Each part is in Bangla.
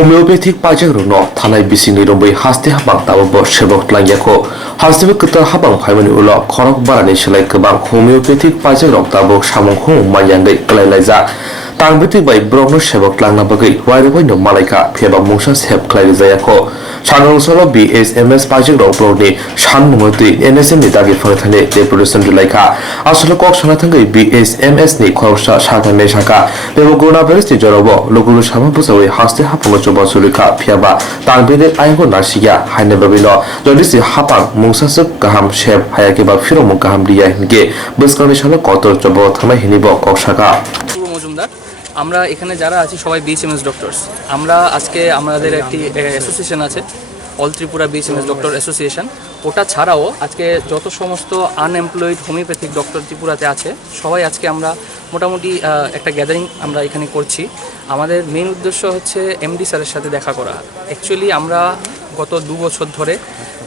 homeopathic Paijakrog no thanai bisingni rombai haste habang tababo sebok langyako haste ketar habang phaimani ulo Khorang barani selai kebang homeopathic Paijakrog tabok samong hong manyangai kelai-laija tangbetik bai brongno sebok langna bagai wairawai no malaika pheba mungsa seb kelai-laijako Khorang solo Bhms Paijakrog broni sanmungoti NSM ni dagi phangthane deputation Tisalaikha asolo kok sona thangai Bhms ni khorsa sathane saka bebo coronavirus ni jorobo lokulu sama busawi haste hapang coba sulika phiaba tangbede aygo nasiya haine babilo jodisi hapang mungsasuk gaham seb hayake ba firomung gaham riya hinge buskani sala kotor coba thama hinibo koksaka আমরা এখানে যারা আছি সবাই বিএচএমএস ডক্টরস আমরা আজকে আমাদের একটি অ্যাসোসিয়েশন আছে all Tripura BHMS doctor association ওটা ছাড়াও আজকে যত সমস্ত আনএমপ্লয়েড হোমিওপ্যাথিক ডক্টর ত্রিপুরাতে আছে সবাই আজকে আমরা মোটামুটি একটা গ্যাদারিং আমরা এখানে করছি আমাদের মেইন উদ্দেশ্য হচ্ছে এমডি স্যারের সাথে দেখা করা অ্যাকচুয়ালি আমরা গত 2 বছর ধরে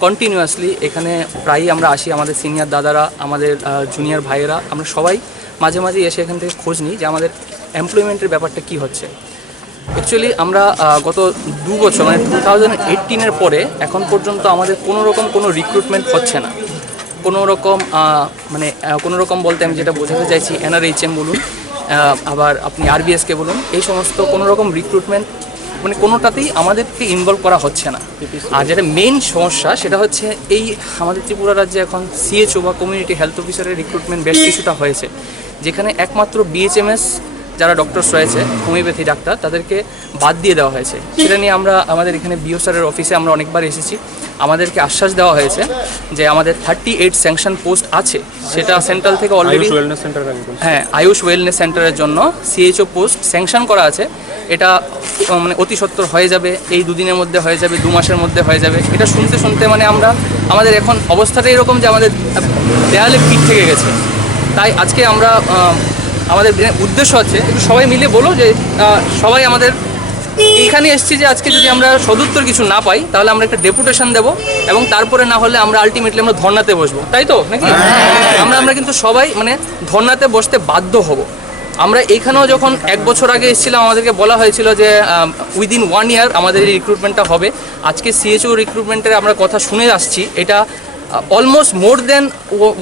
কন্টিনিউয়াসলি এখানে প্রায়ই আমরা আসি আমাদের সিনিয়র দাদারা আমাদের জুনিয়র ভাইয়েরা আমরা সবাই মাঝে মাঝে এসে এখান থেকে খোঁজ নিই যে আমাদের এমপ্লয়মেন্টের ব্যাপারটা কি হচ্ছে অ্যাকচুয়ালি আমরা গত 2 বছর মানে 2018 পরে এখন পর্যন্ত আমাদের কোনো রিক্রুটমেন্ট হচ্ছে না কোনো রকম বলতে আমি যেটা বোঝাতে চাইছি NRHM বলুন আবার আপনি RBSকে বলুন এই সমস্ত কোনো রকম রিক্রুটমেন্ট মানে কোনোটাতেই আমাদেরকে ইনভলভ করা হচ্ছে না আর যেটা মেইন সমস্যা সেটা হচ্ছে এই আমাদের ত্রিপুরা রাজ্যে এখন CHO বা কমিউনিটি হেলথ অফিসারের রিক্রুটমেন্ট বেশ কিছুটা হয়েছে যেখানে একমাত্র BHMS যারা ডক্টরস রয়েছে হোমিওপ্যাথি ডাক্তার তাদেরকে বাদ দিয়ে দেওয়া হয়েছে সেটা নিয়ে আমরা আমাদের এখানে বিও স্যারের অফিসে আমরা অনেকবার এসেছি আমাদেরকে আশ্বাস দেওয়া হয়েছে যে আমাদের 38 স্যাংশন পোস্ট আছে সেটা সেন্ট্রাল থেকে অলরেডি হ্যাঁ আয়ুষ ওয়েলনেস সেন্টারের জন্য CHO পোস্ট স্যাংশন করা আছে এটা মানে অতি সত্বর হয়ে যাবে এই 2 দিনের মধ্যে হয়ে যাবে 2 মাসের মধ্যে হয়ে যাবে এটা শুনতে মানে আমাদের এখন অবস্থাটা এরকম যে আমাদের দেয়ালে পিঠ থেকে গেছে তাই আজকে আমরা আমাদের উদ্দেশ্য আছে একটু সবাই মিলে বলো যে সবাই আমাদের এইখানে এসেছি যে আজকে যদি আমরা সদুত্তর কিছু না পাই তাহলে আমরা একটা ডেপুটেশন দেবো এবং তারপরে না হলে আমরা আলটিমেটলি আমরা ধর্নাতে বসবো তাই তো নাকি আমরা কিন্তু সবাই মানে ধর্নাতে বসতে বাধ্য হব আমরা এইখানেও যখন 1 বছর আগে এসেছিলাম আমাদেরকে বলা হয়েছিল যে উইদিন 1 ইয়ার আমাদের এই রিক্রুটমেন্টটা হবে আজকে CHO রিক্রুটমেন্টের আমরা কথা শুনে আসছি এটা অলমোস্ট মোর দেন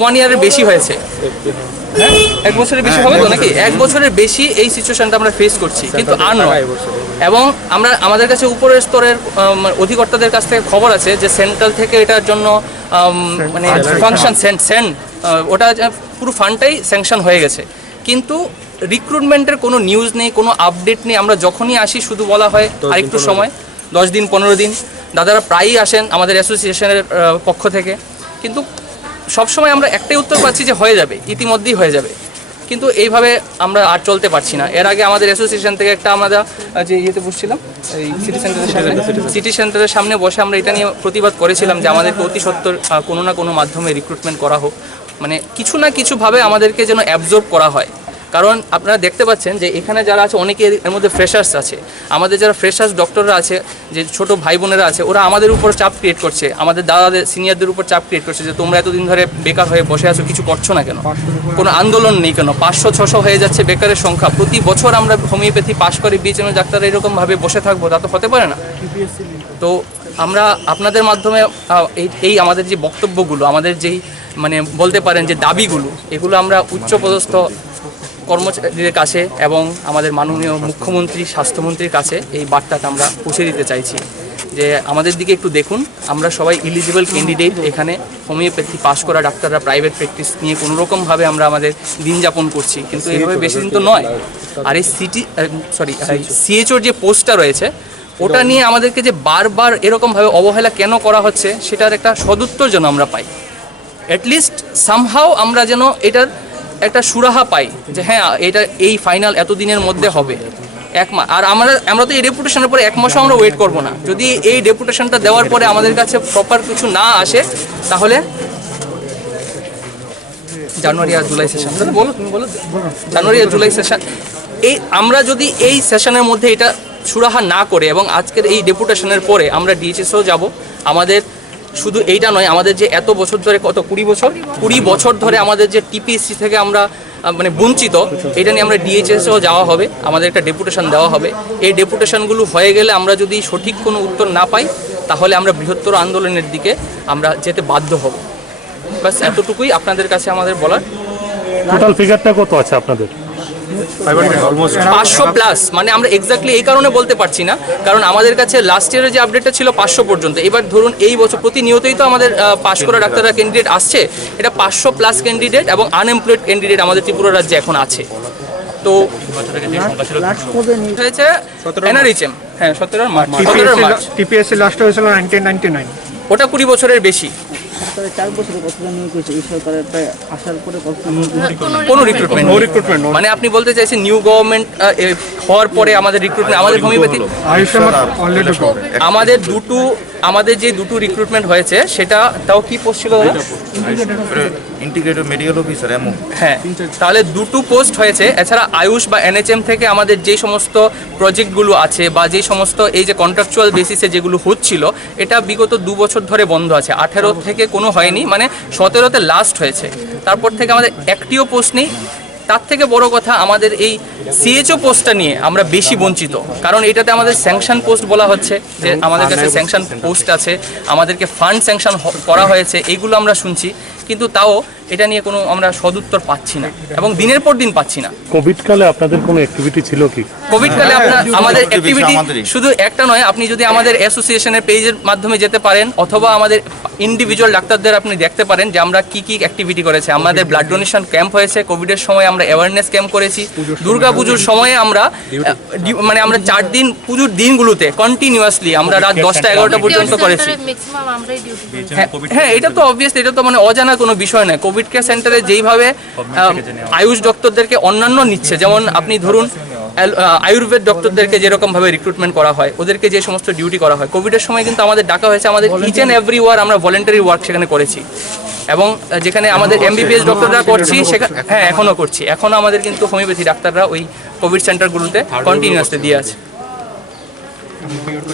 1 ইয়ারের বেশি হয়েছে হ্যাঁ 1 বছরের বেশি হবে তো নাকি 1 বছরের বেশি এই সিচুয়েশনটা আমরা ফেস করছি কিন্তু আর নয় এবং আমাদের কাছে উপরের স্তরের অধিকর্তাদের কাছ থেকে খবর আছে যে সেন্ট্রাল থেকে এটার জন্য মানে ফাংশন সেন্ড ওটা পুরো ফান্ডটাই স্যাংশন হয়ে গেছে কিন্তু রিক্রুটমেন্টের কোনো নিউজ নেই কোনো আপডেট নেই আমরা যখনই আসি শুধু বলা হয় আরেকটু সময় 10 দিন 15 দিন দাদারা প্রায়ই আসেন আমাদের অ্যাসোসিয়েশনের পক্ষ থেকে কিন্তু সবসময় আমরা একটাই উত্তর পাচ্ছি যে হয়ে যাবে ইতিমধ্যেই হয়ে যাবে কিন্তু এইভাবে আমরা আর চলতে পারছি না এর আগে আমাদের অ্যাসোসিয়েশন থেকে একটা আমরা যে ইয়েতে বসছিলাম এই সিটি সেন্টারের সামনে বসে আমরা এটা নিয়ে প্রতিবাদ করেছিলাম যে আমাদেরকে অতি সত্বর কোনো না কোনো মাধ্যমে রিক্রুটমেন্ট করা হোক মানে কিছু না কিছুভাবে আমাদেরকে যেন অ্যাবজর্ব করা হয় কারণ আপনারা দেখতে পাচ্ছেন যে এখানে যারা আছে অনেকে এর মধ্যে ফ্রেশার্স আছে আমাদের যারা ফ্রেশার্স ডক্টররা আছে যে ছোট ভাই বোনেরা আছে ওরা আমাদের উপর চাপ ক্রিয়েট করছে আমাদের দাদাদের সিনিয়রদের উপর চাপ ক্রিয়েট করছে যে তোমরা এতদিন ধরে বেকার হয়ে বসে আছো কিছু করছো না কেন কোনো আন্দোলন নেই কেন 500-600 হয়ে যাচ্ছে বেকারের সংখ্যা প্রতি বছর আমরা হোমিওপ্যাথি পাশ করে BHMS ডাক্তার এরকমভাবে বসে থাকবো তা তো হতে পারে না তো আমরা আপনাদের মাধ্যমে এই আমাদের যে বক্তব্যগুলো আমাদের যেই মানে বলতে পারেন যে দাবিগুলো এগুলো আমরা উচ্চপদস্থ কর্মচারীদের কাছে এবং আমাদের মাননীয় মুখ্যমন্ত্রী স্বাস্থ্যমন্ত্রীর কাছে এই বার্তাটা আমরা পৌঁছে দিতে চাইছি যে আমাদের দিকে একটু দেখুন আমরা সবাই এলিজিবল ক্যান্ডিডেট এখানে হোমিওপ্যাথি পাস করা ডাক্তাররা প্রাইভেট প্র্যাকটিস নিয়ে কোনোরকমভাবে আমরা আমাদের দিন যাপন করছি কিন্তু এইভাবে বেশি দিন তো নয় আর এই CHOর যে পোস্টটা রয়েছে ওটা নিয়ে আমাদেরকে যে বারবার এরকমভাবে অবহেলা কেন করা হচ্ছে সেটার একটা সদুত্তর যেন আমরা পাই অ্যাটলিস্ট সামহাও আমরা যেন এটার একটা সুরাহা পাই যে হ্যাঁ এটা এই ফাইনাল এতদিনের মধ্যে হবে 1 মাস আর আমরা তো এই ডেপুটেশনের পরে 1 মাসও আমরা ওয়েট করব না যদি এই ডেপুটেশনটা দেওয়ার পরে আমাদের কাছে প্রপার কিছু না আসে তাহলে জানুয়ারি আর জুলাই সেশন তুমি বলো জানুয়ারি আর জুলাই সেশন এই আমরা যদি এই সেশনের মধ্যে এটা সুরাহা না করে এবং আজকের এই ডেপুটেশনের পরে আমরা DHSও যাব আমাদের শুধু এইটা নয়, আমাদের যে এত বছর ধরে, কত 20 বছর ধরে আমাদের যে টিপিএসসি থেকে আমরা মানে বঞ্চিত, এটা নিয়ে আমরা ডিএইচএসও যাওয়া হবে, আমাদের একটা ডেপুটেশন দেওয়া হবে। এই ডেপুটেশনগুলো হয়ে গেলে আমরা যদি সঠিক কোনো উত্তর না পাই, তাহলে আমরা বৃহত্তর আন্দোলনের দিকে আমরা যেতে বাধ্য হব। বাস এতটুকুই আপনাদের কাছে আমাদের বলার। টোটাল ফিগারটা কত আছে আপনাদের? 500+, মানে আমরা এক্স্যাক্টলি এই কারণে বলতে পারছি না, কারণ আমাদের কাছে লাস্ট ইয়ারের যে আপডেটটা ছিল 500 পর্যন্ত। এবার ধরুন এই বছর প্রতিনিয়তই তো আমাদের পাশ করা ডাক্তাররা ক্যান্ডিডেট আসছে, এটা 500+ ক্যান্ডিডেট এবং আনএমপ্লয়েড ক্যান্ডিডেট আমাদের ত্রিপুরা রাজ্যে এখন আছে। তো হয়েছে এনআরএইচএম, হ্যাঁ 17 মার্চ। টিপিএসসি লাস্ট হয়েছিল 1999। ওটা 20 বছরের বেশি। 4 বছরে কতটা নিয়োগ হয়েছে এই সরকারের আসার পরে? কোনো রিক্রুটমেন্ট, মানে আপনি বলতে চাইছেন নিউ গভর্নমেন্ট হওয়ার পরে আমাদের রিক্রুটমেন্ট, আমাদের হোমিওপ্যাথি আমাদের যে দুটো রিক্রুটমেন্ট হয়েছে, সেটা তাও কি পোস্ট ছিল দাদা? ইন্টিগ্রেটেড মেডিকেল অফিসার এমন। হ্যাঁ, তাহলে দুটো পোস্ট হয়েছে। এছাড়া আয়ুষ বা এনএচএম থেকে আমাদের যেই সমস্ত প্রজেক্টগুলো আছে বা যেই সমস্ত এই যে কন্ট্রাকচুয়াল বেসিসে যেগুলো হচ্ছিল, এটা বিগত 2 বছর ধরে বন্ধ আছে। 18 থেকে কোনো হয়নি, মানে 17তে লাস্ট হয়েছে। তারপর থেকে আমাদের একটিও পোস্ট নেই। তার থেকে বড় কথা, আমাদের এই সিএচও পোস্টটা নিয়ে আমরা বেশি বঞ্চিত, কারণ এটাতে আমাদের স্যাংশন পোস্ট বলা হচ্ছে, যে আমাদের কাছে স্যাংশন পোস্ট আছে, আমাদেরকে ফান্ড স্যাংশন করা হয়েছে, এইগুলো আমরা শুনছি, কিন্তু তাও এটা নিয়ে কোনো আমরা সদুত্তর পাচ্ছি না এবং দিনের পর দিন পাচ্ছি না। কোভিড কালে আপনাদের কোনো অ্যাক্টিভিটি ছিল কি? কোভিড কালে আমাদের অ্যাক্টিভিটি শুধু একটা নয়, আপনি যদি আমাদের অ্যাসোসিয়েশনের পেজের মাধ্যমে যেতে পারেন, অথবা আমাদের ইন্ডিভিজুয়াল ডাক্তারদের আপনি দেখতে পারেন যে আমরা কি কি অ্যাক্টিভিটি করেছে। আমাদের ব্লাড ডোনেশন ক্যাম্প হয়েছে, কোভিডের সময় আমরা অ্যাওয়ারনেস ক্যাম্প করেছি, দুর্গা পুজোর সময়ে আমরা মানে আমরা 4 দিন পুজোর দিনগুলোতে কন্টিনিউয়াসলি আমরা রাত 10টা 11টা পর্যন্ত করেছি। হ্যাঁ, এটা তো অবভিয়াসলি, এটা তো মানে অজানা কোনো বিষয় নয়। কোভিড কেয়ার সেন্টারে যেইভাবে আয়ুষ ডক্টরদেরকে অন্যান্য নিচ্ছে, যেমন আপনি ধরুন আয়ুর্বেদ ডক্টরদেরকে যেরকমভাবে রিক্রুটমেন্ট করা হয়, ওদেরকে যে সমস্ত ডিউটি করা হয়, কোভিডের সময় কিন্তু আমাদের ডাকা হয়েছে, আমাদের ইচ অ্যান্ড এভরি ওয়ার আমরা ভলেন্টারি ওয়ার্ক সেখানে করেছি। এবং যেখানে আমাদের এমবিবিএস ডক্টররা করছি, সেখানে হ্যাঁ এখনও করছি, এখনও আমাদের কিন্তু হোমিওপ্যাথি ডাক্তাররা ওই কোভিড সেন্টারগুলোতে কন্টিনিউয়াসলি দিয়ে আছে।